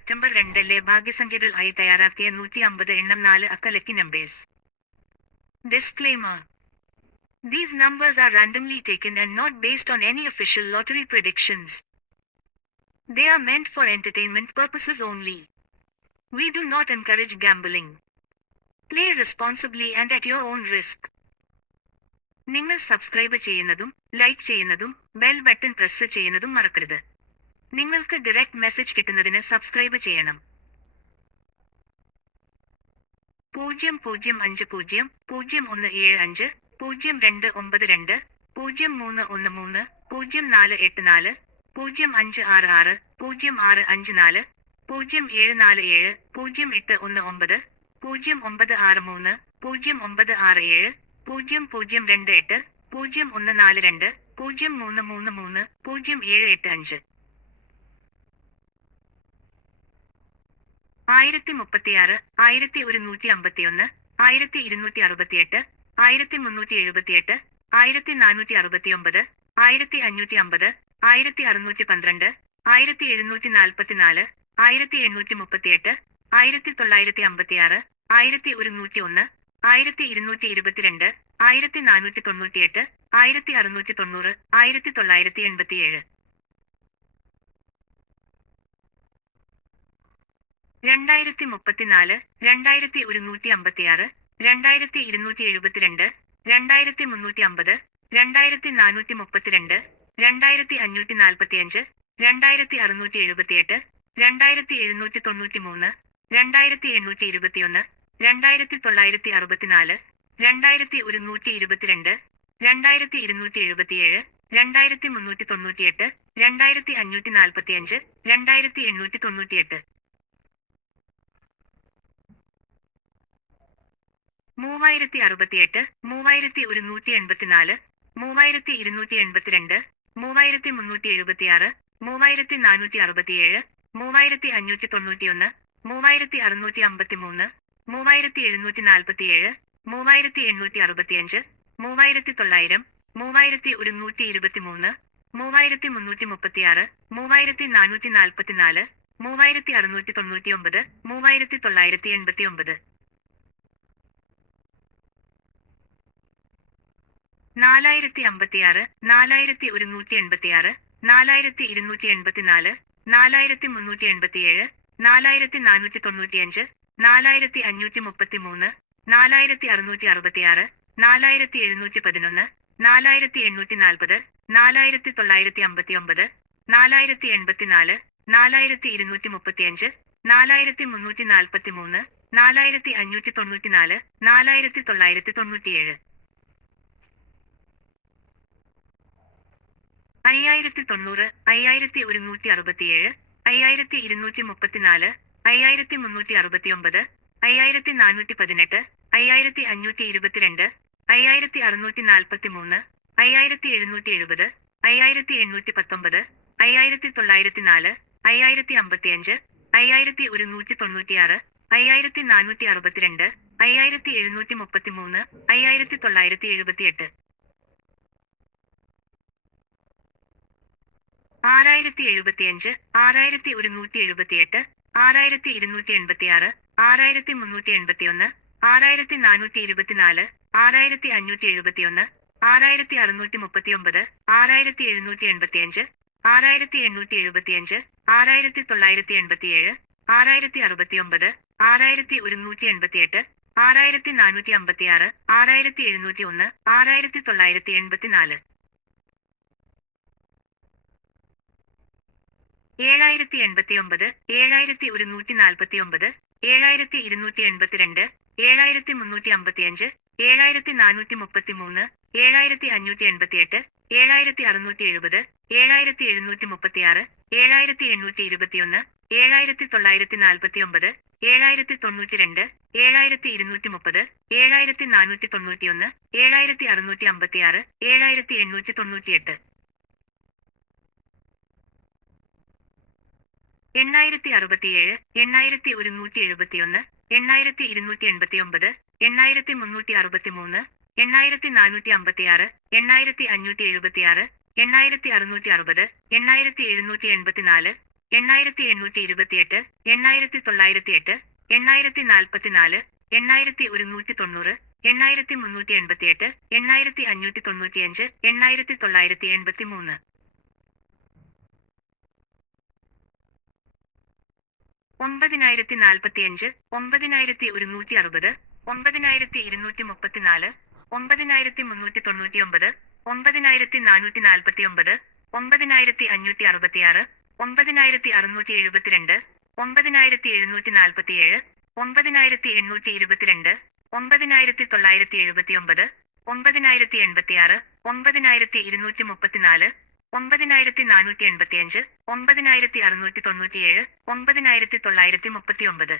September രണ്ടിലെ ഭാഗ്യസംഖ്യകളായി തയ്യാറാക്കിയ നൂറ്റി അമ്പത് എണ്ണം നാല് അക്കലക്കി numbers disclaimer these numbers are randomly taken and not based on any official lottery predictions they are meant for entertainment purposes only we do not encourage gambling play responsibly and at your own risk നിങ്ങൾ subscribe ചെയ്യുന്നതും like ചെയ്യുന്നതും bell button press ചെയ്യുന്നതും മറക്കരുത്. നിങ്ങൾക്ക് direct message കിട്ടുന്നതിന് subscribe ചെയ്യണം. പൂജ്യം പൂജ്യം അഞ്ച് പൂജ്യം പൂജ്യം ഒന്ന് ഏഴ് അഞ്ച് പൂജ്യം രണ്ട് ഒമ്പത് രണ്ട് പൂജ്യം മൂന്ന് ഒന്ന് മൂന്ന് പൂജ്യം നാല് എട്ട് നാല് പൂജ്യം അഞ്ച് ആറ് ആറ് പൂജ്യം ആറ് അഞ്ച് നാല് പൂജ്യം ഏഴ് നാല് ഏഴ് പൂജ്യം എട്ട് ഒന്ന് ഒമ്പത് പൂജ്യം ഒമ്പത് ആറ് മൂന്ന് പൂജ്യം ഒമ്പത് ആറ് ഏഴ് പൂജ്യം പൂജ്യം രണ്ട് എട്ട് പൂജ്യം ഒന്ന് നാല് രണ്ട് പൂജ്യം മൂന്ന് മൂന്ന് മൂന്ന് പൂജ്യം ഏഴ് എട്ട് അഞ്ച്. ആയിരത്തി മുപ്പത്തിയാറ് ആയിരത്തി ഒരുന്നൂറ്റി അമ്പത്തിയൊന്ന് ആയിരത്തി ഇരുന്നൂറ്റി അറുപത്തിയെട്ട് ആയിരത്തി മുന്നൂറ്റി എഴുപത്തിയെട്ട് ആയിരത്തി നാനൂറ്റി അറുപത്തിയൊമ്പത് ആയിരത്തി അഞ്ഞൂറ്റി അമ്പത് ആയിരത്തി അറുന്നൂറ്റി പന്ത്രണ്ട് ആയിരത്തി എഴുന്നൂറ്റി നാൽപ്പത്തിനാല് ആയിരത്തി എണ്ണൂറ്റി മുപ്പത്തിയെട്ട് ആയിരത്തി തൊള്ളായിരത്തി അമ്പത്തിയാറ് ആയിരത്തി ഒരുന്നൂറ്റി ഒന്ന് ആയിരത്തി ഇരുന്നൂറ്റി ഇരുപത്തിരണ്ട് ആയിരത്തി നാനൂറ്റി തൊണ്ണൂറ്റിയെട്ട് ആയിരത്തി അറുന്നൂറ്റി തൊണ്ണൂറ് ആയിരത്തി തൊള്ളായിരത്തി എൺപത്തിയേഴ് രണ്ടായിരത്തി മുപ്പത്തിനാല് രണ്ടായിരത്തി ഒരുന്നൂറ്റി അമ്പത്തിയാറ് രണ്ടായിരത്തി ഇരുന്നൂറ്റി എഴുപത്തിരണ്ട് രണ്ടായിരത്തി മുന്നൂറ്റി അമ്പത് രണ്ടായിരത്തി നാനൂറ്റി മുപ്പത്തിരണ്ട് രണ്ടായിരത്തി അഞ്ഞൂറ്റി നാൽപ്പത്തിയഞ്ച് രണ്ടായിരത്തി അറുന്നൂറ്റി എഴുപത്തിയെട്ട് രണ്ടായിരത്തി എഴുന്നൂറ്റി തൊണ്ണൂറ്റി മൂന്ന് രണ്ടായിരത്തി എണ്ണൂറ്റി ഇരുപത്തിയൊന്ന് രണ്ടായിരത്തി തൊള്ളായിരത്തി അറുപത്തിനാല് രണ്ടായിരത്തി ഒരുന്നൂറ്റി ഇരുപത്തിരണ്ട് രണ്ടായിരത്തി ഇരുന്നൂറ്റി എഴുപത്തിയേഴ് രണ്ടായിരത്തി മുന്നൂറ്റി തൊണ്ണൂറ്റിയെട്ട് രണ്ടായിരത്തി അഞ്ഞൂറ്റി നാൽപ്പത്തിയഞ്ച് രണ്ടായിരത്തി എണ്ണൂറ്റി തൊണ്ണൂറ്റിയെട്ട് മൂവായിരത്തി അറുപത്തിയെട്ട് മൂവായിരത്തി ഒരുന്നൂറ്റി എൺപത്തിനാല് മൂവായിരത്തി ഇരുന്നൂറ്റി എൺപത്തിരണ്ട് മൂവായിരത്തി മുന്നൂറ്റി എഴുപത്തിയാറ് മൂവായിരത്തി നാനൂറ്റി അറുപത്തിയേഴ് മൂവായിരത്തി അഞ്ഞൂറ്റി തൊണ്ണൂറ്റിയൊന്ന് മൂവായിരത്തി അറുന്നൂറ്റി അമ്പത്തിമൂന്ന് മൂവായിരത്തി എഴുന്നൂറ്റി നാൽപ്പത്തിയേഴ് മൂവായിരത്തി എണ്ണൂറ്റി അറുപത്തിയഞ്ച് മൂവായിരത്തി തൊള്ളായിരം മൂവായിരത്തി ഒരുന്നൂറ്റി ഇരുപത്തിമൂന്ന് മൂവായിരത്തി മുന്നൂറ്റി മുപ്പത്തിയാറ് മൂവായിരത്തി നാനൂറ്റി നാൽപ്പത്തിനാല് മൂവായിരത്തി അറുന്നൂറ്റി തൊണ്ണൂറ്റിയൊമ്പത് മൂവായിരത്തി തൊള്ളായിരത്തി എൺപത്തിയൊമ്പത് നാലായിരത്തി അമ്പത്തിയാറ് നാലായിരത്തി ഒരുന്നൂറ്റി എൺപത്തിയാറ് നാലായിരത്തി ഇരുന്നൂറ്റി എൺപത്തിനാല് നാലായിരത്തി മുന്നൂറ്റി എൺപത്തിയേഴ് നാലായിരത്തി നാനൂറ്റി തൊണ്ണൂറ്റിയഞ്ച് നാലായിരത്തി അഞ്ഞൂറ്റി മുപ്പത്തിമൂന്ന് നാലായിരത്തി അറുന്നൂറ്റി അറുപത്തിയാറ് നാലായിരത്തി എഴുന്നൂറ്റി പതിനൊന്ന് നാലായിരത്തി എണ്ണൂറ്റി നാൽപ്പത് നാലായിരത്തി തൊള്ളായിരത്തി അമ്പത്തിയൊമ്പത് നാലായിരത്തി എൺപത്തിനാല് നാലായിരത്തി ഇരുന്നൂറ്റി മുപ്പത്തിയഞ്ച് നാലായിരത്തി മുന്നൂറ്റി നാൽപ്പത്തിമൂന്ന് നാലായിരത്തി അഞ്ഞൂറ്റി തൊണ്ണൂറ്റിനാല് നാലായിരത്തി തൊള്ളായിരത്തി തൊണ്ണൂറ്റിയേഴ് അയ്യായിരത്തി തൊണ്ണൂറ് അയ്യായിരത്തി ഒരുന്നൂറ്റി അറുപത്തിയേഴ് അയ്യായിരത്തി ഇരുന്നൂറ്റി മുപ്പത്തിനാല് അയ്യായിരത്തി മുന്നൂറ്റി അറുപത്തിയൊമ്പത് അയ്യായിരത്തി നാനൂറ്റി പതിനെട്ട് അയ്യായിരത്തി അഞ്ഞൂറ്റി ഇരുപത്തിരണ്ട് അയ്യായിരത്തി അറുന്നൂറ്റി നാൽപ്പത്തി മൂന്ന് അയ്യായിരത്തി എഴുന്നൂറ്റി എഴുപത് അയ്യായിരത്തി എണ്ണൂറ്റി പത്തൊമ്പത് അയ്യായിരത്തി തൊള്ളായിരത്തി നാല് അയ്യായിരത്തി അമ്പത്തിയഞ്ച് അയ്യായിരത്തി ഒരുന്നൂറ്റി തൊണ്ണൂറ്റിയാറ് അയ്യായിരത്തി നാനൂറ്റി അറുപത്തിരണ്ട് അയ്യായിരത്തി എഴുന്നൂറ്റി മുപ്പത്തിമൂന്ന് അയ്യായിരത്തി തൊള്ളായിരത്തി എഴുപത്തിയെട്ട് ആറായിരത്തി എഴുപത്തിയഞ്ച് ആറായിരത്തി ഒരുന്നൂറ്റി എഴുപത്തിയെട്ട് ആറായിരത്തി ഇരുന്നൂറ്റി എൺപത്തിയാറ് ആറായിരത്തി മുന്നൂറ്റി എൺപത്തിയൊന്ന് ആറായിരത്തി നാനൂറ്റി ഇരുപത്തിനാല് ആറായിരത്തി അഞ്ഞൂറ്റി എഴുപത്തിയൊന്ന് ആറായിരത്തി അറുന്നൂറ്റി മുപ്പത്തിയൊമ്പത് ആറായിരത്തി എഴുന്നൂറ്റി എൺപത്തിയഞ്ച് ആറായിരത്തി എണ്ണൂറ്റി എഴുപത്തിയഞ്ച് ആറായിരത്തി തൊള്ളായിരത്തി എൺപത്തിയേഴ് ആറായിരത്തി അറുപത്തിയൊമ്പത് ആറായിരത്തി ഒരുന്നൂറ്റി എൺപത്തിയെട്ട് ആറായിരത്തി നാനൂറ്റി അമ്പത്തിയാറ് ആറായിരത്തി എഴുന്നൂറ്റി ഒന്ന് ആറായിരത്തി തൊള്ളായിരത്തി എൺപത്തിനാല് ഏഴായിരത്തി എൺപത്തിയൊമ്പത് ഏഴായിരത്തി ഒരുന്നൂറ്റി നാൽപ്പത്തിയൊമ്പത് ഏഴായിരത്തി ഇരുന്നൂറ്റി എൺപത്തിരണ്ട് ഏഴായിരത്തി മുന്നൂറ്റി അമ്പത്തിയഞ്ച് ഏഴായിരത്തി നാനൂറ്റി മുപ്പത്തിമൂന്ന് ഏഴായിരത്തി അഞ്ഞൂറ്റി എൺപത്തിയെട്ട് ഏഴായിരത്തി അറുന്നൂറ്റി എഴുപത് ഏഴായിരത്തി എഴുന്നൂറ്റി മുപ്പത്തിയാറ് ഏഴായിരത്തി എണ്ണൂറ്റി ഇരുപത്തിയൊന്ന് ഏഴായിരത്തി തൊള്ളായിരത്തി നാൽപ്പത്തിയൊമ്പത് ഏഴായിരത്തി തൊണ്ണൂറ്റി രണ്ട് ഏഴായിരത്തി ഇരുന്നൂറ്റി മുപ്പത് ഏഴായിരത്തി നാനൂറ്റി തൊണ്ണൂറ്റിയൊന്ന് ഏഴായിരത്തി അറുന്നൂറ്റി അമ്പത്തിയാറ് ഏഴായിരത്തി എണ്ണൂറ്റി തൊണ്ണൂറ്റിയെട്ട് എണ്ണായിരത്തി അറുപത്തിയേഴ് എണ്ണായിരത്തി ഒരുന്നൂറ്റി എഴുപത്തിയൊന്ന് എണ്ണായിരത്തി ഇരുന്നൂറ്റി എൺപത്തിയൊമ്പത് എണ്ണായിരത്തി മുന്നൂറ്റി അറുപത്തിമൂന്ന് എണ്ണായിരത്തി നാനൂറ്റി അമ്പത്തിയാറ് എണ്ണായിരത്തി അഞ്ഞൂറ്റി എഴുപത്തിയാറ് എണ്ണായിരത്തി അറുന്നൂറ്റി അറുപത് എണ്ണായിരത്തി എഴുന്നൂറ്റി എൺപത്തിനാല് എണ്ണായിരത്തി എണ്ണൂറ്റി ഇരുപത്തിയെട്ട് എണ്ണായിരത്തി തൊള്ളായിരത്തി എട്ട് എണ്ണായിരത്തി നാൽപ്പത്തിനാല് എണ്ണായിരത്തി ഒരുന്നൂറ്റി തൊണ്ണൂറ് എണ്ണായിരത്തി മുന്നൂറ്റി എൺപത്തിയെട്ട് എണ്ണായിരത്തി അഞ്ഞൂറ്റി തൊണ്ണൂറ്റിയഞ്ച് എണ്ണായിരത്തി തൊള്ളായിരത്തി എൺപത്തി മൂന്ന് ഒമ്പതിനായിരത്തി നാൽപ്പത്തിയഞ്ച് ഒമ്പതിനായിരത്തി ഒരുന്നൂറ്റി അറുപത് ഒമ്പതിനായിരത്തി ഇരുന്നൂറ്റി മുപ്പത്തിനാല് ഒമ്പതിനായിരത്തി മുന്നൂറ്റി തൊണ്ണൂറ്റിയൊമ്പത് ഒമ്പതിനായിരത്തി നാനൂറ്റി നാൽപ്പത്തിയൊമ്പത് ഒമ്പതിനായിരത്തി അഞ്ഞൂറ്റി അറുപത്തിയാറ് ഒമ്പതിനായിരത്തി അറുന്നൂറ്റി എഴുപത്തിരണ്ട് ഒമ്പതിനായിരത്തി എഴുന്നൂറ്റി നാൽപ്പത്തിയേഴ് ഒമ്പതിനായിരത്തി എണ്ണൂറ്റി ഇരുപത്തിരണ്ട് ഒമ്പതിനായിരത്തി തൊള്ളായിരത്തി എഴുപത്തിയൊമ്പത് ഒമ്പതിനായിരത്തി എൺപത്തിയാറ് ഒമ്പതിനായിരത്തി ഇരുന്നൂറ്റി മുപ്പത്തിനാല് ഒമ്പതിനായിരത്തി നാനൂറ്റി എൺപത്തിയഞ്ച് ഒമ്പതിനായിരത്തി അറുന്നൂറ്റി തൊണ്ണൂറ്റിയേഴ് ഒമ്പതിനായിരത്തി തൊള്ളായിരത്തി മുപ്പത്തിയൊമ്പത്